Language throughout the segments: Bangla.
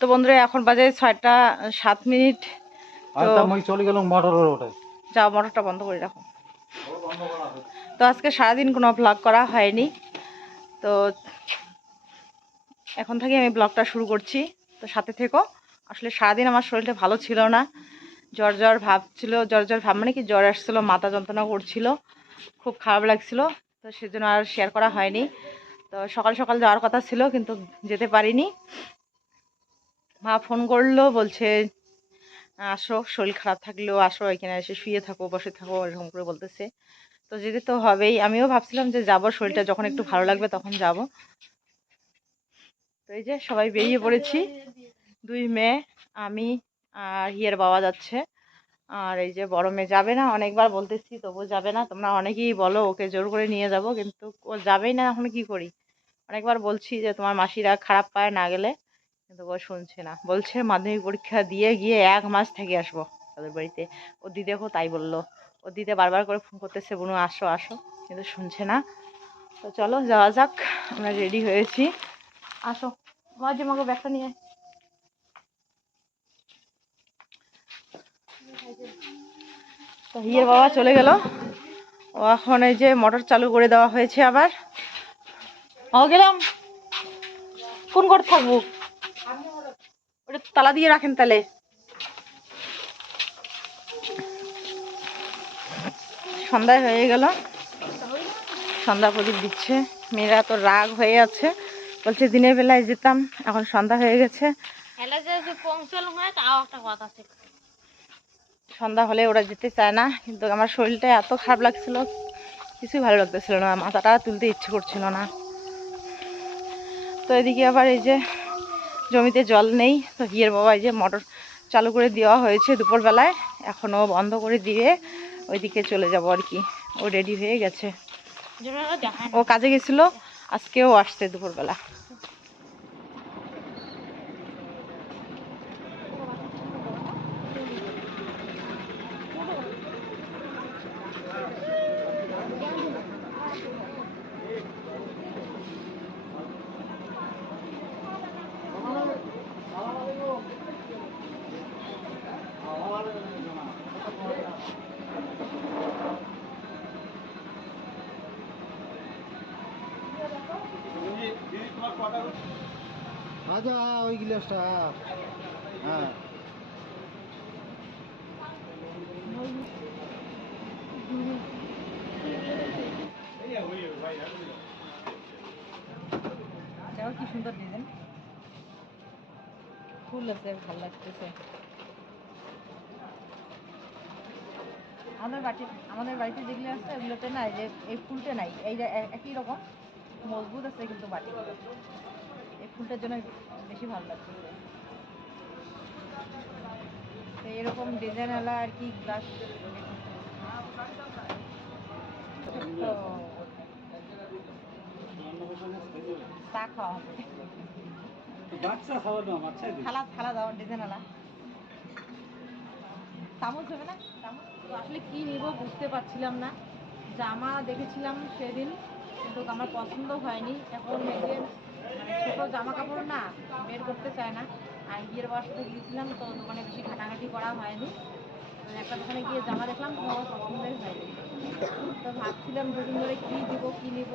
তো বন্ধুরা এখন বাজে 6টা 7 মিনিট। তো মই চলে গেলাম মোটরের ওঠে। যাও মোটরটা বন্ধ করে রাখো। তো আজকে সারাদিন কোনো ব্লগ করা হয়নি, তো এখন থেকে আমি ব্লগটা শুরু করছি। তো সাথে থেকো। আসলে সারাদিন আমার শরীরটা ভালো ছিল না, জ্বর জ্বর ভাব ছিল। জ্বর জ্বর ভাব মানে কি, জ্বর আসছিল, মাথা যন্ত্রণা করছিল, খুব খারাপ লাগছিল। তো সেজন্য আর শেয়ার করা হয়নি। তো সকাল সকাল যাওয়ার কথা ছিল কিন্তু যেতে পারিনি। মা ফোন করলো, বলছে আসো, শরীর খারাপ থাকলেও আসো, এখানে এসে শুয়ে থাকো, বসে থাকো, এরকম করে বলতেছে। তো যেতে তো হবেই। আমিও ভাবছিলাম যে যাবো, শরীরটা যখন একটু ভালো লাগবে তখন যাব। তো এই যে সবাই বেরিয়ে পড়েছি, 2 মেয়ে, আমি আর হিয়ের বাবা যাচ্ছে। আর এই যে বড় মেয়ে যাবে না, অনেকবার বলতেছি তবু যাবে না। তোমরা অনেকেই বলো ওকে জোর করে নিয়ে যাব, কিন্তু ও যাবেই না। এখন কি করি, অনেকবার বলছি যে তোমার মাসিরা খারাপ পায় না গেলে, কিন্তু ও শুনছে না। বলছে মাধ্যমিক পরীক্ষা দিয়ে গিয়ে 1 মাস থেকে আসবো তাদের বাড়িতে। ও দিদিকেও তাই বললো। ও দিদি বারবার করে ফোন করতেছে, বুনু আসো আসো, কিন্তু শুনছে না। তো চলো যাওয়া যাক, আমরা রেডি হয়েছি। আসো মাঝে মাকে ব্যাগটা নিয়ে। তো হিয়ের বাবা চলে গেল। ও এখন এই যে মোটর চালু করে দেওয়া হয়েছে আবার। ও গেলাম, কোন ঘর থাকবো, ওটা তালা দিয়ে রাখেন তাহলে। সন্ধ্যায় হয়ে গেল, সন্ধ্যা প্রদীপ দিচ্ছে। মেয়েরা তো রাগ হয়ে আছে, বলছে দিনের বেলায় যেতাম, এখন সন্ধ্যা হয়ে গেছে। সন্ধ্যা হলে ওরা যেতে চায় না, কিন্তু আমার শরীরটা এত খারাপ লাগছিল, কিছুই ভালো লাগতেছিল না, মাথাটা তুলতে ইচ্ছে করছিল না। তো এদিকে আবার এই যে জমিতে জল নেই, তো হিয়ের বাবা এই যে মোটর চালু করে দেওয়া হয়েছে দুপুরবেলায়, এখনও বন্ধ করে দিয়ে ওইদিকে চলে যাব আর কি। ও রেডি হয়ে গেছে, ও কাজে গেছিল, আজকেও আসছে দুপুরবেলা। আচ্ছা ওই গ্লাসটা, হ্যাঁ দেখো কি সুন্দর ডিজাইন ফুল আছে, ভালো লাগতেছে। আমাদের বাড়িতে যেগুলো আছে ওগুলোতে নাই, যে এই ফুলটা নাই, এইটা একই রকম মজবুত আছে, কিন্তু বাটি এই ফুলটার জন্য বেশি ভালো লাগতেছে। তো এরকম ডিজাইনওয়ালা আর কি গ্লাস চা খাওয়া হবে, থালা থালা দাও ডিজাইনওয়ালা। চামচ হবে না, চামচ। তো আসলে কি নিব বুঝতে পারছিলাম না। জামা দেখেছিলাম সেদিন, কিন্তু আমার পছন্দ হয়নি। এখন এই যে মানে ছোটো জামা কাপড় না বের করতে চায় না। আর বিয়ের বাসাতে গিয়েছিলাম, তো দোকানে বেশি ঘাটাঘাটি করা হয়নি। তো একটা দোকানে গিয়ে জামা দেখলাম, তো আমার পছন্দই হয়নি। তো ভাবছিলাম দুদিন ধরে কী দিব কী নিব।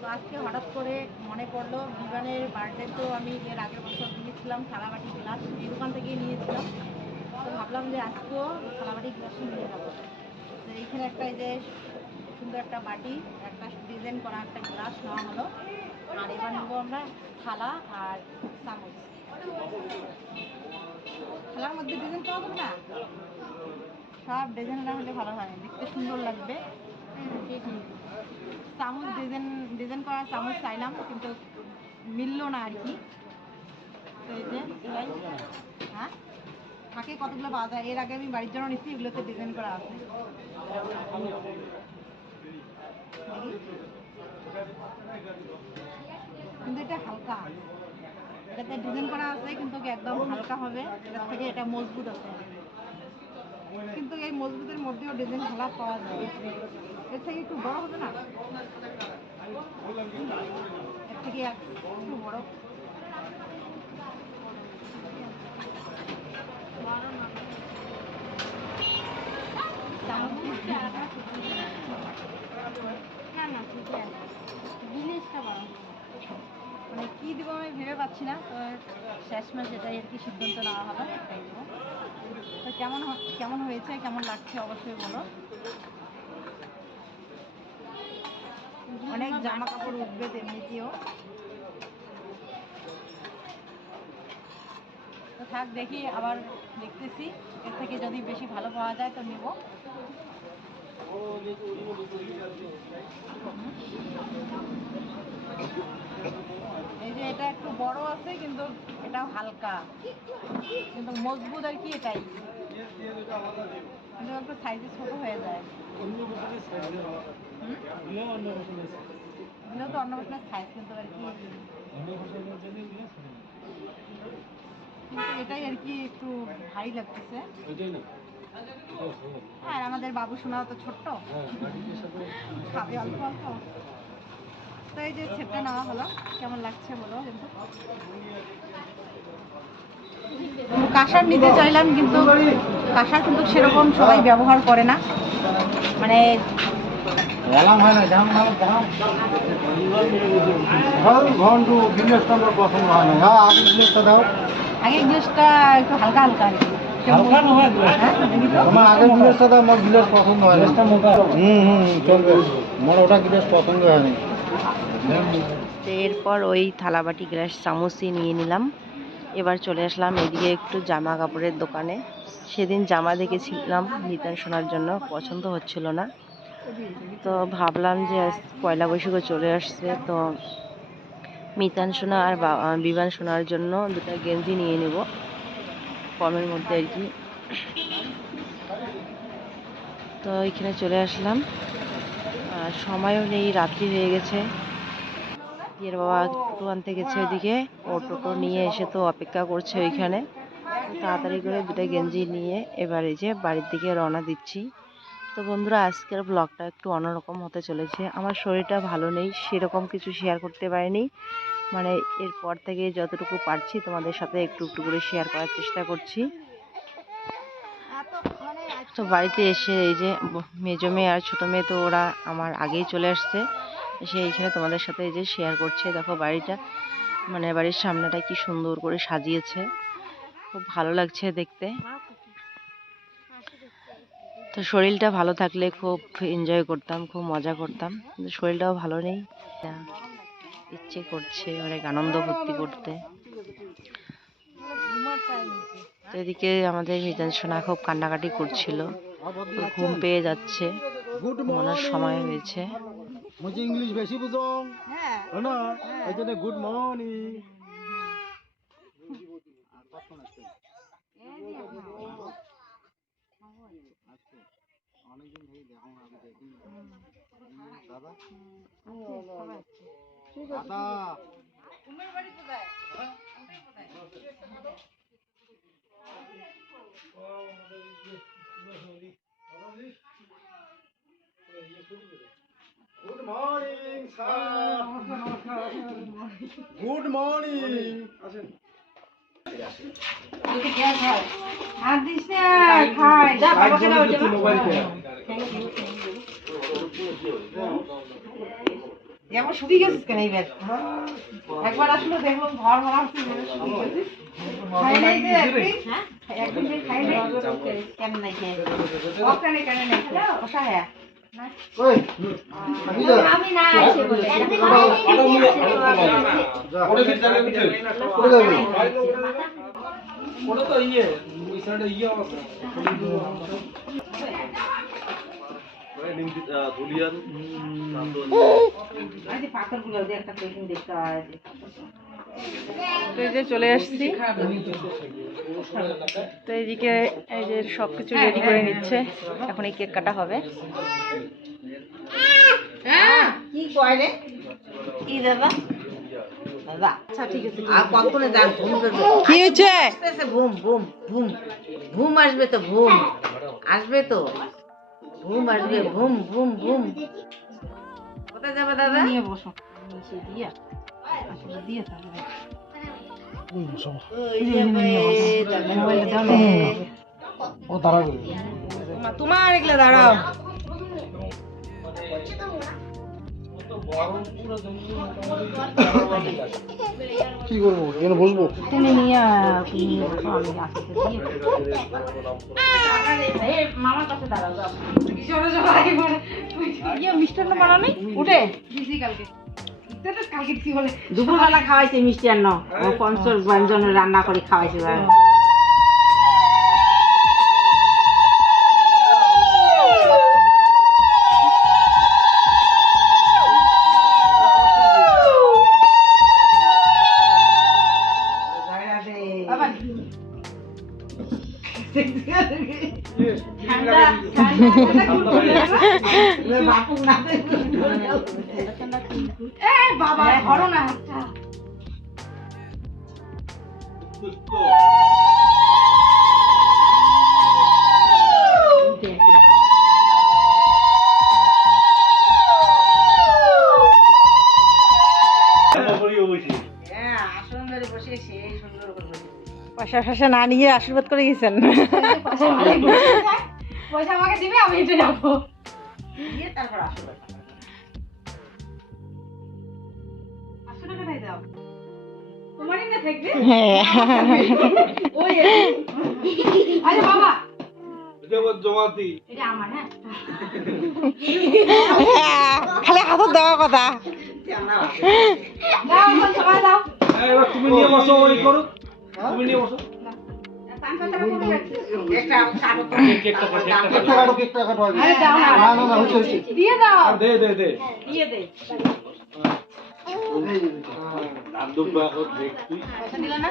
তো আজকে হঠাৎ করে মনে পড়লো বিমানের বার্থডে, তো আমি এর আগের বছর দিয়েছিলাম থালাবাটি গ্লাস, এই দোকান থেকেই নিয়েছিলাম। তো ভাবলাম যে আজকেও থালাবাটি গ্লাসই নিয়ে যাবো। তো এইখানে একটা এই যে সুন্দর একটা বাটি, একটা ডিজাইন করা একটা গ্লাস নেওয়া হলো। আর এবার নেবো আমরা থালা আর চামচ। থালার মধ্যে ডিজাইন পাওয়া যাবে না, সব ডিজাইন না হলে ভালো হয়, দেখতে সুন্দর লাগবে। চামচ ডিজাইন করা চামচ চাইলাম, কিন্তু মিললো না আর কি। তো এই যে হ্যাঁ, থাকে কতগুলো পাওয়া যায়। এর আগে আমি বাড়ির জন্য নিচ্ছি, এগুলোতে ডিজাইন করা আছে। কিন্তু এটা হালকা, এটাতে ডিজাইন করা আছে কিন্তু একদম হালকা হবে, এটার থেকে এটা মজবুত আছে। কিন্তু এই মজবুতের মধ্যেও ডিজাইন ভালো পাওয়া যায়। এর থেকে একটু বড় হবে না, এর থেকে একটু বড়। দিব আমি ভেবে পাচ্ছি না, তো শেষমেশ এটাই আর কি সিদ্ধান্ত নেওয়া হলো, এটাই দেবো। তো কেমন হয়েছে, কেমন লাগছে অবশ্যই বলো। অনেক জামা কাপড় উঠবে এমনিতেও, তো থাক দেখি, আবার দেখতেছি, এর থেকে যদি বেশি ভালো পাওয়া যায় তো নেব। এই যে এটা একটু বড় আছে, কিন্তু এটাও হালকা, কিন্তু মজবুত আর কি এটাই, কিন্তু একটু সাইজে ছোট হয়ে যায়। এগুলো তো অন্য বছরের সাইজ, কিন্তু আর কি এটাই আর কি একটু ভারী লাগতেছে। আর আমাদের বাবু সোনাও তো ছোট্ট, খাবে অল্প অল্প। তো এই যে ছেপটা নেওয়া হলো, কেমন লাগছে বলো কিন্তু। কাঁসার নিতে চাইলাম, কিন্তু কাঁসার কিন্তু সেরকম সবাই ব্যবহার করে না, মানে এলাম হয় না জাম নাম ঘন্টু গিলেসটা আমার পছন্দ হয় না। হ্যাঁ আগের গিলেসটা দাও। আগের গ্লাসটা একটু হালকা হালকা আর কি। আমার আগের গিলেসটা দাও, আমার গিলেস পছন্দ হয় না। চলবে, আমার ওটা গিলেস পছন্দ হয় না। এরপর ওই থালাবাটি গ্লাস চামচই নিয়ে নিলাম। এবার চলে আসলাম এদিকে একটু জামা কাপড়ের দোকানে। সেদিন জামা দেখেছিলাম নিতান সোনার জন্য, পছন্দ হচ্ছিল না, তো ভাবলাম যে পয়লা বৈশাখও চলে আসছে, তো মিতান সোনা আর বিমান সোনার জন্য দুটো গেঞ্জি নিয়ে নেব কমের মধ্যে আর কি। তো এখানে চলে আসলাম, আর সময়ও নেই, রাত্রি হয়ে গেছে। এর বাবা টোটো আনতে গেছে ওইদিকে, ও টোটো নিয়ে এসে তো অপেক্ষা করছে ওইখানে। তাড়াতাড়ি করে দুটো গেঞ্জি নিয়ে এবার এই যে বাড়ির দিকে রওনা দিচ্ছি। তো বন্ধুরা, আজকের ব্লগটা একটু অন্যরকম হতে চলেছে। আমার শরীরটা ভালো নেই, সেরকম কিছু শেয়ার করতে পারিনি, মানে এরপর থেকে যতটুকু পারছি তোমাদের সাথে একটু একটু করে শেয়ার করার চেষ্টা করছি। তো বাড়িতে এসে এই যে মেজো মেয়ে আর ছোটো মেয়ে তো ওরা আমার আগেই চলে আসছে, এসে এইখানে তোমাদের সাথে এই যে শেয়ার করছে। দেখো বাড়িটা, মানে বাড়ির সামনেটা কি সুন্দর করে সাজিয়েছে, খুব ভালো লাগছে দেখতে। তো শরীরটা ভালো থাকলে খুব এনজয় করতাম, খুব মজা করতাম, কিন্তু শরীরটাও ভালো নেই, ইচ্ছে করছে অনেক আনন্দ ফুর্তি করতে। তো এদিকে আমাদের মিজান সোনা খুব কান্নাকাটি করছিল, ঘুম পেয়ে যাচ্ছে, ঘুমানোর সময় হয়েছে। মুঝে ইংলিশ বেশি বুঝো না, এই জন্য গুড মর্নিং। অনেকদিন থেকে দেখো না, আমি দেখি দাদা দাদা উমের বাড়ি কোথায়? Good morning sir, good morning. আসেন আর দিস না, খাই যা, বাবাকে দাও যা। এবার শুকিয়ে গেছিস কেন এইবার? একবার আসলে দেখলাম ঘর ভরা শুকিয়ে গেছিস। খাই নাই যে একদিন খাই নাই, কেন নাই খেয়ে কেন নাই ওটা হ্যাঁ ওই আমি না আসে বলে পাথরগুলো একটা পেকিং দেখতে হয়। তো এই যে চলে আসছি, তো এইদিকে এই যে সবকিছু রেডি করে নিচ্ছে, এখন এই কেক কাটা হবে। কি কয় রে কি দাদা দাদা? আচ্ছা ঠিক আছে, আর কতক্ষণে যান ঘুম করবে? কি হয়েছে? ঘুম ঘুম ঘুম ঘুম আসবে তো, ঘুম আসবে তো, ঘুম আসবে, ঘুম ঘুম ঘুম। কোথায় যাবে দাদা? নিয়ে বসো, নিচে দিয়া আসলে দিয়ে তাহলে ও দাঁড়াবে, তোমার এগুলো দাঁড়াও। কি করবো এখানে বসবো? টেনে নিয়ে আমি আসতে দিয়ে মামার কাছে দাঁড়াও যাও মিষ্টান্ন বানানি উঠে দিছি কালকে কি বলে দুপুরবেলা খাওয়াইছে মিষ্টান্ন পঞ্চর ব্যঞ্জন রান্না করে খাওয়াইছে বাবা ধরো না পয়সা ফসা না নিয়ে আশীর্বাদ করে গেছেন। পয়সা আমাকে দিবে আমি হেঁটে যাবো দিয়ে তারপর আশীর্বাদ 500 টাকা দিয়ে দাও তোমারই না থাকবে ওই আরে বাবা জমাতি এটা আমার হ্যাঁ খালি হাতত দেওয়ার কথা। দাও এখন সবাই দাও এবার তুমি নিয়ে বসো ওই করো তুমি নিয়ে বসো কেকটা কাটো আগে। আরে দাও না না হচ্ছে দিয়ে দাও দে দিয়ে দে পয়সা দিলা না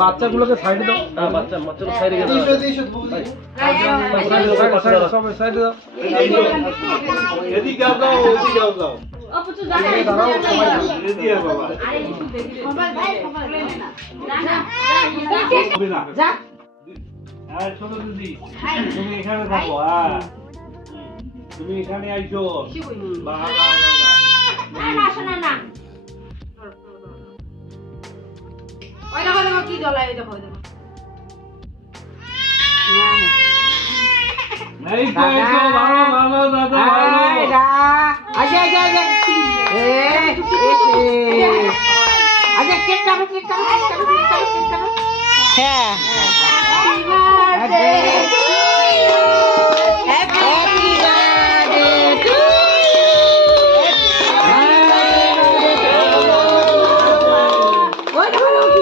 বাচ্চাগুলোকে সাইডে দাও। বাচ্চাগুলো সাইডে দাও। সাইডে দাও। এদিকে দাও এদিকে দাও। দাঁড়াও সবাই এদিকে বাবা। যা হ্যাঁ ছোট দিদি তুমি এখানে থাকো। তুমি এখানে আইছো। ওই দেখো দেখো কি জ্বলায় ওই দেখো ওই দেখো এই তো ভালো দাদা ভালো। হ্যাঁ কি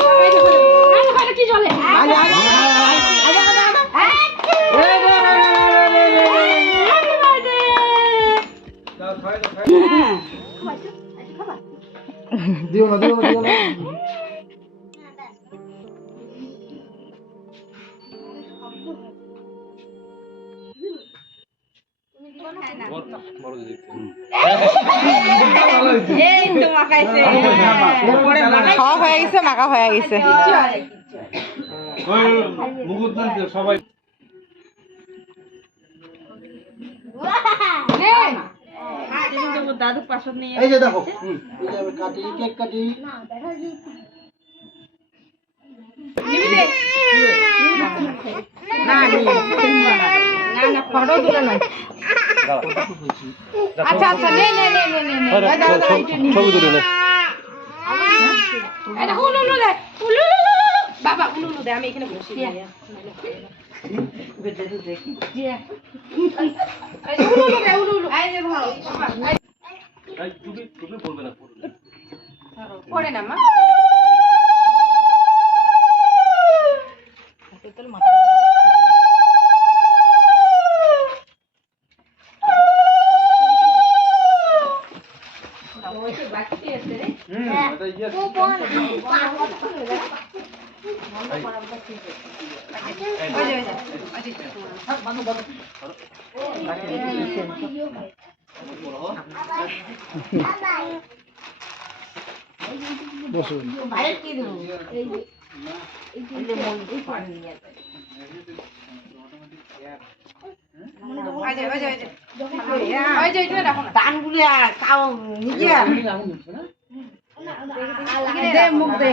জ্বলে দিও না খাওয়া হয়ে গেছে, মাখা হয়ে গেছে। সবাই দাদু পাশে নিয়ে এই যে দেখো এই যে আমি কাটি কেক কাটি না ফটো তুলে নয় আচ্ছা আচ্ছা নে ছবি তুলে নে। এটা উলু দে বাবা উলু দে আমি এখানে বসি উলু এই যে ধরো তুমি বলবে না পড়ে না মা বসুন। দানগুলো আর কাউ নিজে আর দে মুখ দে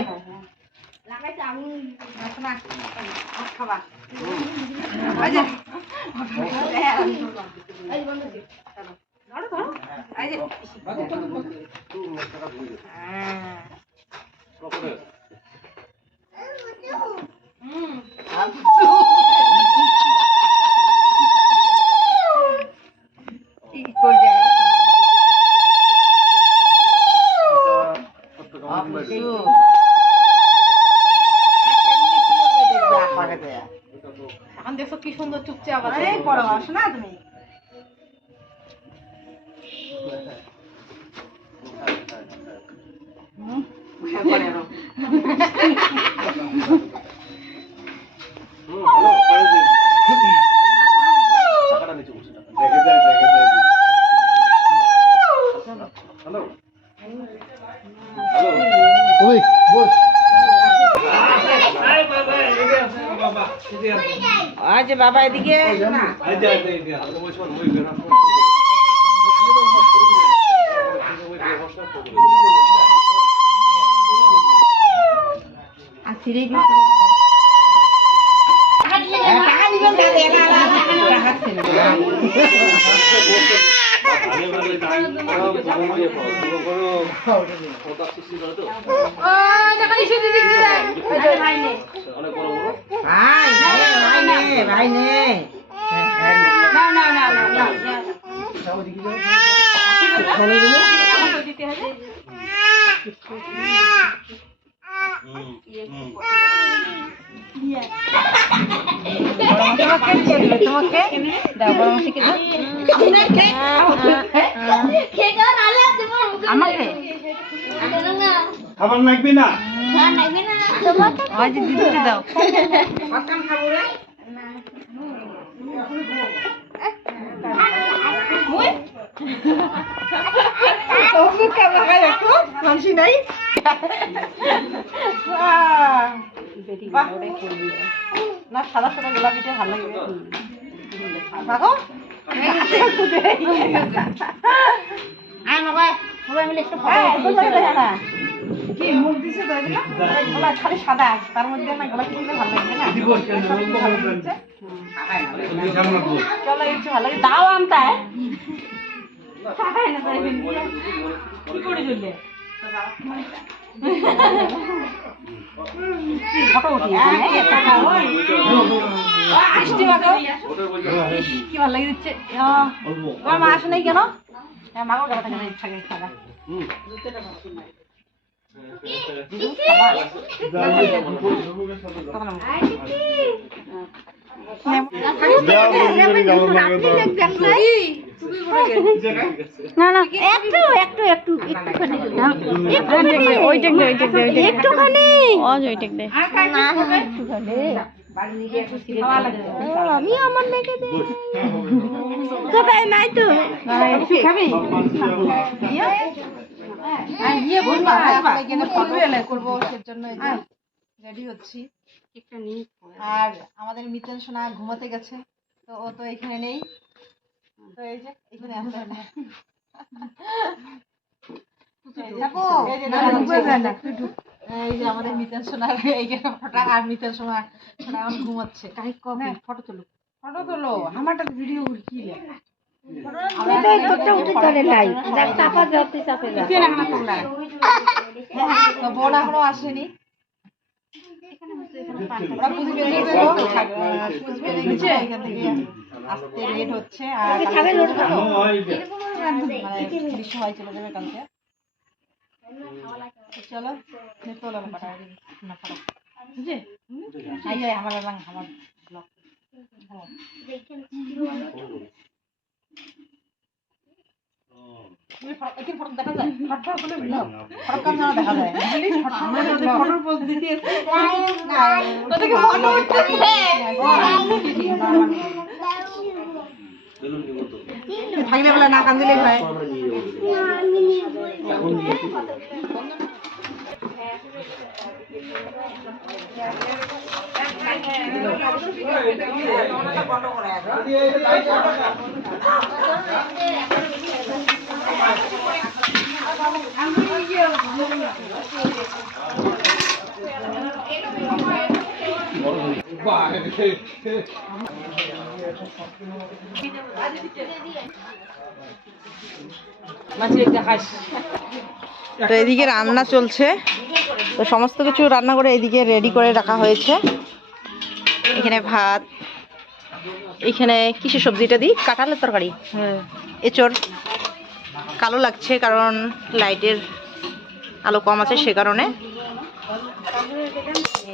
খাবা এখন দেখো কি সুন্দর চুপচে আবার পড়ো আসো না তুমি ওই বস। আজ বাবা এদিকে ভাই নে তোমাকে আমাকে খাবার লাগবে না? দিতে দাও মানসি নাই না সাদা সাদা গোলাপিটা ভালো লাগবে দেখো কি মুখ দিছে তো এগুলো খালি সাদা তার মধ্যে না গোলাপি দিলে ভালো লাগবে না চলো একটু ভালো লাগে দাও আনতা কি করে দিলে ফটো উঠিয়ে কি ভালো লাগে দিচ্ছে তোমার মা আসে নাই কেন মাগো গেলা থাকে ইচ্ছা করে খাবা না না একটু একটু একটু একটুখানি একটুখানি আমি আমার লেগে দে কোথায় নাই তো খাবি করবো সেজন্য রেডি হচ্ছি আর আমাদের মিতেন সোনা ঘুমাতে গেছে তো ও তো এখানে নেই তো এই যে এখানে আসবে না এই যে আমাদের মিতেন সোনার এইখানে ফটো আর মিতেন সোনা এখন ঘুমাচ্ছে ফটো তোলো আমারটা ভিডিও কি তো বোন এখনো আসেনি আসতে লেট হচ্ছে আর বিশ্ব হয় চলে যাবে কালকে চলো তোলো আমার ব্লগ দেখা যায় দেখা যায় থাকলে বলে না কান্দিলে হয়। তো এদিকে রান্না চলছে, তো সমস্ত কিছু রান্না করে এদিকে রেডি করে রাখা হয়েছে। এখানে ভাত, এখানে কিসের সবজিটা দিই, কাঁঠালের তরকারি, এঁচড়। কালো লাগছে কারণ লাইটের আলো কম আছে সে কারণে।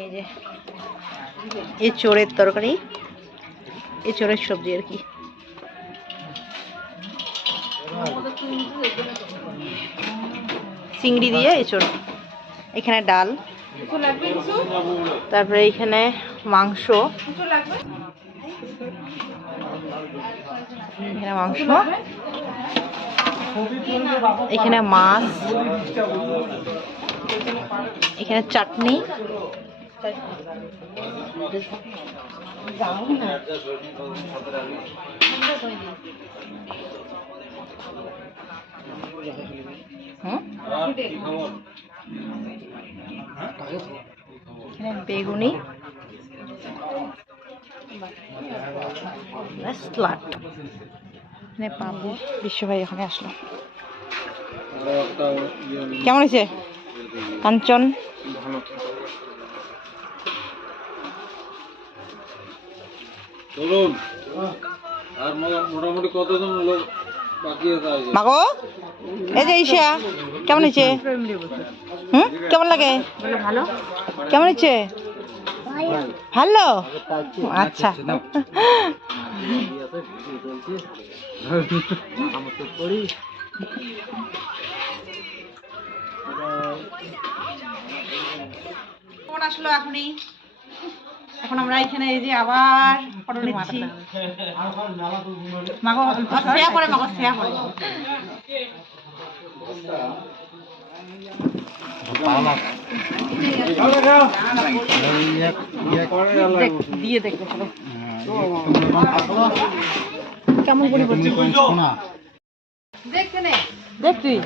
এই যে এঁচড়ের তরকারি, এঁচড়ের সবজি আর কি। চিংড়ি দিয়ে এঁচড়। এখানে ডাল, তারপরে এখানে মাংস, এখানে মাংস, এখানে মাছ, এখানে চাটনি, বেগুনি, স্যালাড, এখানে পাবো। বিশ্ব ভাই এখানে আসলো। কেমন হয়েছে কাঞ্চন? চলুন, আর মোটামুটি কতজন লোক বাকি আছে? মাগো এই যে ঈশা, কেমন হয়েছে? কেমন লাগে? ভালো। কেমন হয়েছে? ভালো। আচ্ছা ফোন আসলো এখনই। এখন আমরা এখানে এই যে আবার ফটো নিচ্ছি। মাগো সেয়া পরে, মাগো সেয়া পরে। দিয়ে দেখবে কেমন করে দেখতে নে, দেখ তুই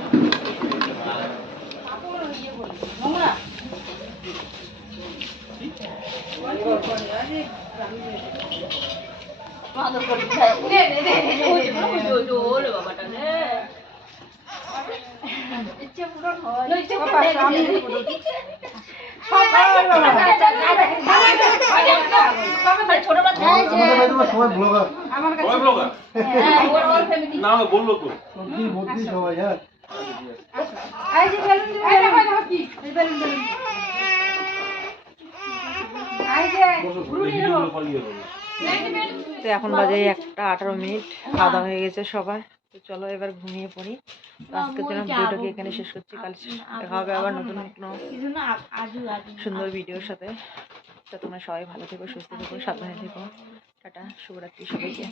তো এখন বাজে 1:18। খাওয়া দাওয়া হয়ে গেছে সবার। তো চলো এবার ঘুমিয়ে পড়ি। তো আজকের জন্য ভিডিওটাকে এখানে শেষ করছি। কাল দেখা হবে আবার নতুন কোনো সুন্দর ভিডিওর সাথে। তো তোমরা সবাই ভালো থেকো, সুস্থ থেকো, সাবধানে থেকো। টাটা, শুভরাত্রি সবাইকে।